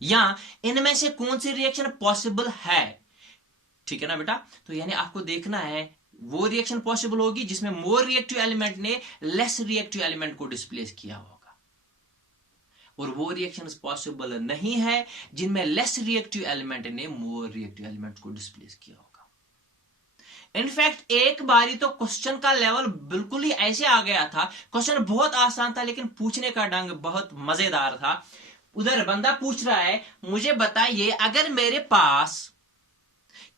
या इनमें से कौन सी रिएक्शन पॉसिबल है। ठीक है ना बेटा। तो यानी आपको देखना है वो रिएक्शन पॉसिबल होगी जिसमें मोर रिएक्टिव एलिमेंट ने लेस रिएक्टिव एलिमेंट को डिस्प्लेस किया होगा, और वो रिएक्शन पॉसिबल नहीं है जिनमें लेस रिएक्टिव एलिमेंट ने मोर रिएक्टिव एलिमेंट को डिस्प्लेस किया होगा। इनफैक्ट एक बारी तो क्वेश्चन का लेवल बिल्कुल ही ऐसे आ गया था, क्वेश्चन बहुत आसान था लेकिन पूछने का ढंग बहुत मजेदार था। उधर बंदा पूछ रहा है, मुझे बताइए अगर मेरे पास,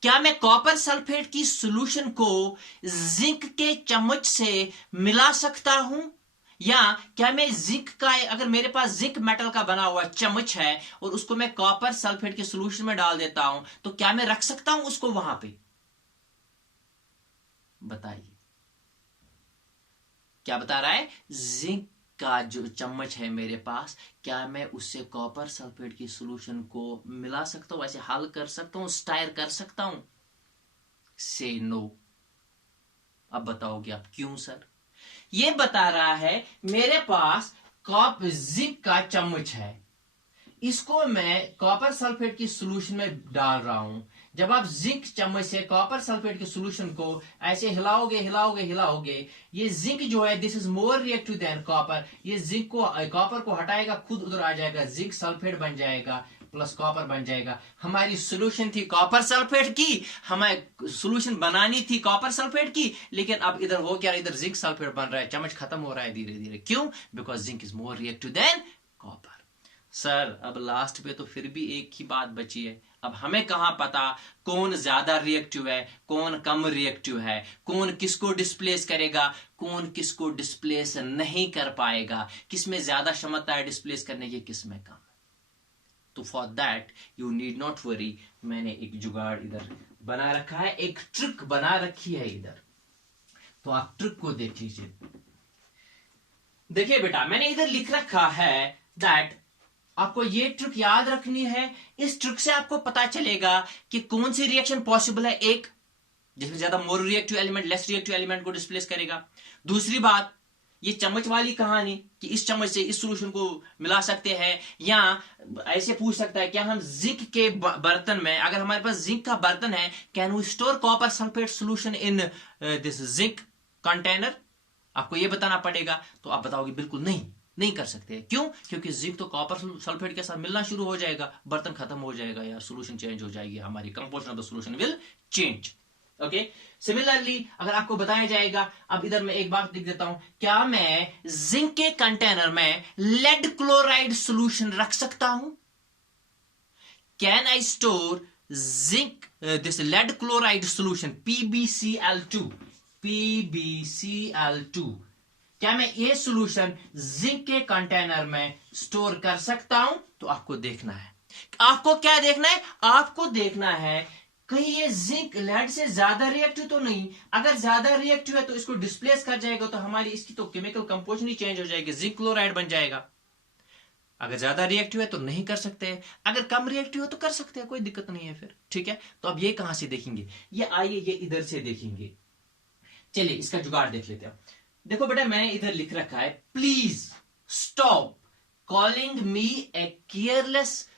क्या मैं कॉपर सल्फेट की सॉल्यूशन को जिंक के चम्मच से मिला सकता हूं, या क्या मैं जिंक का, अगर मेरे पास जिंक मेटल का बना हुआ चम्मच है और उसको मैं कॉपर सल्फेट के सॉल्यूशन में डाल देता हूं, तो क्या मैं रख सकता हूं उसको वहां पे? बताइए क्या बता रहा है। जिंक का जो चम्मच है मेरे पास, क्या मैं उससे कॉपर सल्फेट की सॉल्यूशन को मिला सकता हूं, ऐसे हल कर सकता हूं, स्टायर कर सकता हूं? से नो। अब बताओगे आप क्यों सर? ये बता रहा है मेरे पास जिंक का चम्मच है, इसको मैं कॉपर सल्फेट की सॉल्यूशन में डाल रहा हूं। जब आप जिंक चम्मच से कॉपर सल्फेट के सॉल्यूशन को ऐसे हिलाओगे हिलाओगे हिलाओगे, ये जिंक जो है this is more reactive than copper, ये जिंक को, कॉपर को हटाएगा, खुद उधर आ जाएगा, जिंक सल्फेट बन जाएगा प्लस कॉपर बन जाएगा। हमारी सॉल्यूशन थी कॉपर सल्फेट की, हमें सॉल्यूशन बनानी थी कॉपर सल्फेट की, लेकिन अब इधर हो क्या, इधर जिंक सल्फेट बन रहा है, चम्मच खत्म हो रहा है धीरे धीरे। क्यों? Because zinc is more reactive than copper. Sir अब लास्ट पे तो फिर भी एक ही बात बची है, अब हमें कहां पता कौन ज्यादा रिएक्टिव है, कौन कम रिएक्टिव है, कौन किसको डिस्प्लेस करेगा, कौन किसको डिस्प्लेस नहीं कर पाएगा, किसमें ज्यादा क्षमता है डिस्प्लेस करने की, किसमें कम। तो for that you need not worry, मैंने एक जुगाड़ इधर बना रखा है, एक ट्रिक बना रखी है इधर, तो आप ट्रिक को देख लीजिए। देखिए बेटा, मैंने इधर लिख रखा है दैट आपको ये ट्रिक याद रखनी है। इस ट्रिक से आपको पता चलेगा कि कौन सी रिएक्शन पॉसिबल है, एक जिसमें ज्यादा मोर reactive element less reactive element को डिस्प्लेस करेगा। दूसरी बात, ये चम्मच वाली कहानी कि इस चम्मच से इस सॉल्यूशन को मिला सकते हैं, या ऐसे पूछ सकता है क्या हम जिंक के बर्तन में, अगर हमारे पास जिंक का बर्तन है, can we store copper sulphate solution in this zinc container? आपको ये बताना पड़ेगा। तो आप बताओगे बिल्कुल नहीं कर सकते। क्यों? क्योंकि जिंक तो कॉपर सल्फेट के साथ मिलना शुरू हो जाएगा, बर्तन खत्म हो जाएगा यार, सॉल्यूशन चेंज हो जाएगी, हमारी composition of the solution will change. Okay. Similarly अगर आपको बताया जाएगा, अब इधर मैं एक बात लिख देता हूं, क्या मैं जिंक के कंटेनर में लेड क्लोराइड सॉल्यूशन रख सकता हूं? Can I store zinc this led chloride solution PbCl2, क्या मैं ये सॉल्यूशन जिंक के कंटेनर में स्टोर कर सकता हूं? तो आपको देखना है, आपको क्या देखना है, आपको देखना है कहीं ये जिंक लेड से ज्यादा रिएक्टिव तो नहीं। अगर ज्यादा रिएक्टिव है तो इसको डिस्प्लेस कर जाएगा, तो हमारी इसकी तो केमिकल कंपोजिशन ही चेंज हो जाएगी, जिंक क्लोराइड बन जाएगा। अगर ज्यादा रिएक्टिव है तो नहीं कर सकते हैं, अगर कम रिएक्टिव है तो कर सकते हैं, कोई दिक्कत नहीं है फिर। ठीक है, तो अब ये कहां से देखेंगे, ये आइए ये इधर से देखेंगे। चलिए इसका जुगाड़ देख लेते हैं। देखो बेटा, मैंने इधर लिख रखा है, please stop calling me a careless,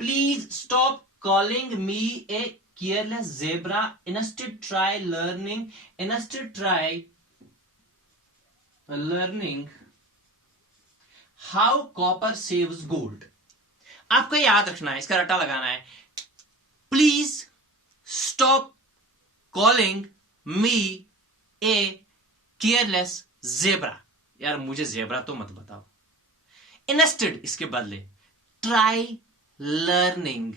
please stop calling me a careless zebra. Instead try learning how copper saves gold. आपको याद रखना है, इसका रट्टा लगाना है. Please stop calling me a careless zebra. यार मुझे जेब्रा तो मत बताओ. इंस्टेड इसके बदले ट्राई लर्निंग,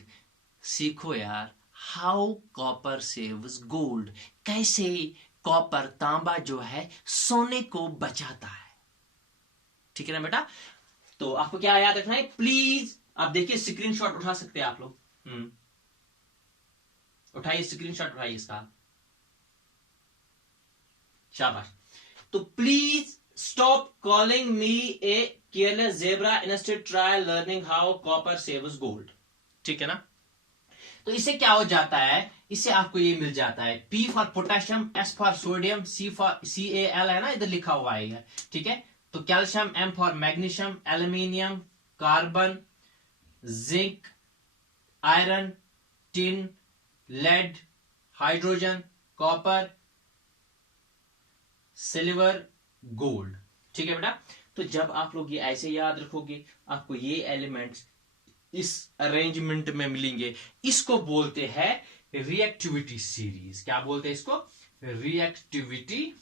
सीखो यार, हाउ कॉपर सेव्स गोल्ड, कैसे कॉपर तांबा जो है सोने को बचाता है. ठीक है ना बेटा. तो आपको क्या याद रखना है, प्लीज. आप देखिए स्क्रीनशॉट उठा सकते हैं आप लोग. उठाइए स्क्रीनशॉट, उठाइए इसका. शाबाश. तो please stop calling me a careless zebra. Instead try learning how copper saves gold. ठीक है ना. तो इससे क्या हो जाता है, इससे आपको ये मिल जाता है, P for potassium, S for sodium, C for CaL है ना, इधर लिखा हुआ है. ठीक है. तो calcium, M for magnesium, aluminium, carbon, zinc, iron, tin, lead, hydrogen, copper, silver, gold. ठीक है बेटा. तो जब आप लोग ये ऐसे याद रखोगे, आपको ये एलिमेंट्स इस अरेंजमेंट में मिलेंगे. इसको बोलते हैं रिएक्टिविटी सीरीज. क्या बोलते हैं इसको, रिएक्टिविटी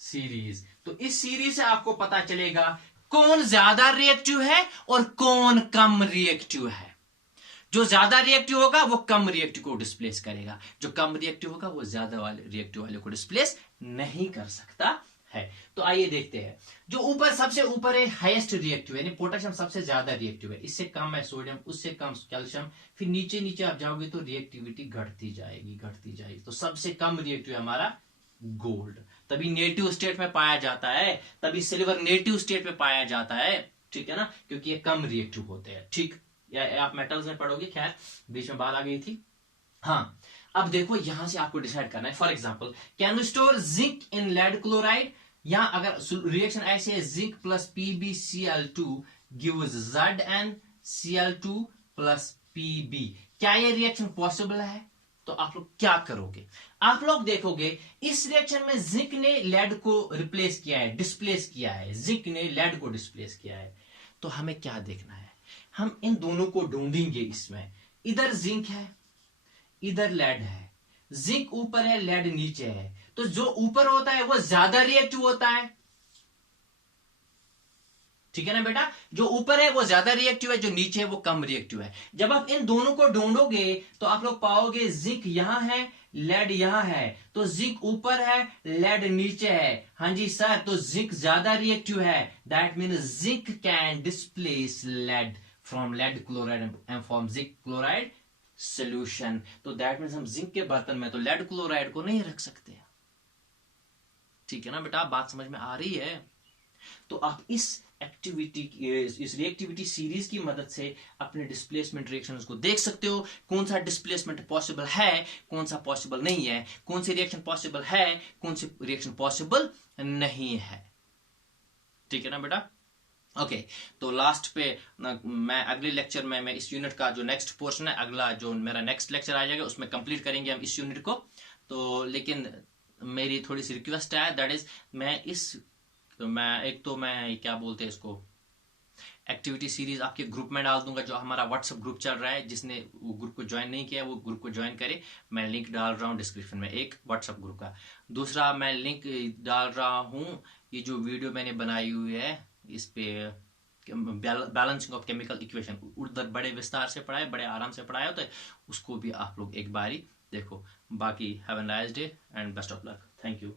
सीरीज. तो इस सीरीज से आपको पता चलेगा कौन ज्यादा रिएक्टिव है और कौन कम रिएक्टिव है. जो ज्यादा रिएक्टिव होगा वो कम रिएक्टिव को डिस्प्लेस करेगा, जो कम रिएक्टिव होगा वो ज्यादा वाले रिएक्टिव वाले को डिस्प्लेस नहीं कर सकता है. तो आइए देखते हैं. जो ऊपर सबसे ऊपर है हाईएस्ट रिएक्टिव है, यानी पोटेशियम सबसे ज्यादा रिएक्टिव है, इससे कम है सोडियम, उससे कम कैल्शियम. फिर नीचे नीचे आप जाओगे तो रिएक्टिविटी घटती जाएगी. तो सबसे कम रिएक्टिव है हमारा गोल्ड. तभी नेटिव स्टेट में पाया जाता है, तभी सिल्वर नेटिव स्टेट में पाया जाता है. ठीक है ना, क्योंकि ये कम रिएक्टिव होते हैं. ठीक, या आप मेटल्स में पढ़ोगे. खैर बीच में बात आ गई थी. हाँ, अब देखो यहां से आपको डिसाइड करना है. For example, can you store zinc in lead chloride. यहां अगर रिएक्शन ऐसे है, zinc plus PbCl2 gives ZnCl2 plus Pb. क्या ये रिएक्शन पॉसिबल है? तो आप लोग क्या करोगे, आप लोग देखोगे इस रिएक्शन में जिंक ने लेड को रिप्लेस किया है, डिस्प्लेस किया है. जिंक ने लेड को डिस्प्लेस किया है. तो हमें क्या देखना है, हम इन दोनों को ढूंढेंगे. इसमें इधर जिंक है, इधर लेड है. जिंक ऊपर है, लेड नीचे है. तो जो ऊपर होता है वो ज्यादा रिएक्टिव होता है. ठीक है ना बेटा. जो ऊपर है वो ज्यादा रिएक्टिव है, जो नीचे है वो कम रिएक्टिव है. जब आप इन दोनों को ढूंढोगे तो आप लोग पाओगे जिंक यहां है, लेड यहां है. तो जिंक ऊपर है, लेड नीचे है. हाँ जी सर, तो जिंक ज्यादा रिएक्टिव है. That means zinc can displace lead from lead chloride and form zinc chloride solution. तो दैट मीन्स हम जिंक के बर्तन में तो लेड क्लोराइड को नहीं रख सकते. ठीक है ना बेटा, बात समझ में आ रही है. तो आप इस रिएक्टिविटी सीरीज की मदद से अपने डिस्प्लेसमेंट रिएक्शंस को देख सकते हो. कौन सा डिस्प्लेसमेंट पॉसिबल है, कौन सा पॉसिबल नहीं है, कौन सी रिएक्शन पॉसिबल है, कौन सी रिएक्शन पॉसिबल नहीं है. ठीक है ना बेटा. ओके, तो लास्ट पे मैं अगले लेक्चर में मैं इस यूनिट का जो नेक्स्ट पोर्शन है, अगला जो मेरा नेक्स्ट लेक्चर आ जाएगा उसमें कंप्लीट करेंगे हम इस यूनिट को. तो लेकिन मेरी थोड़ी सी रिक्वेस्ट है, दैट इज मैं क्या बोलते हैं इसको, एक्टिविटी सीरीज आपके ग्रुप में डाल दूंगा. जो हमारा व्हाट्सएप ग्रुप चल रहा है, जिसने वो ग्रुप को ज्वाइन नहीं किया वो ग्रुप को ज्वाइन करे. मैं लिंक डाल रहा हूँ डिस्क्रिप्शन में, एक व्हाट्सएप ग्रुप का. दूसरा मैं लिंक डाल रहा हूँ, ये जो वीडियो मैंने बनाई हुई है इस पे बैलेंसिंग ऑफ केमिकल इक्वेशन, उधर बड़े विस्तार से पढ़ाए, बड़े आराम से पढ़ाया होता है. उसको भी आप लोग एक बारी देखो. बाकी have a nice day and best of luck. Thank you.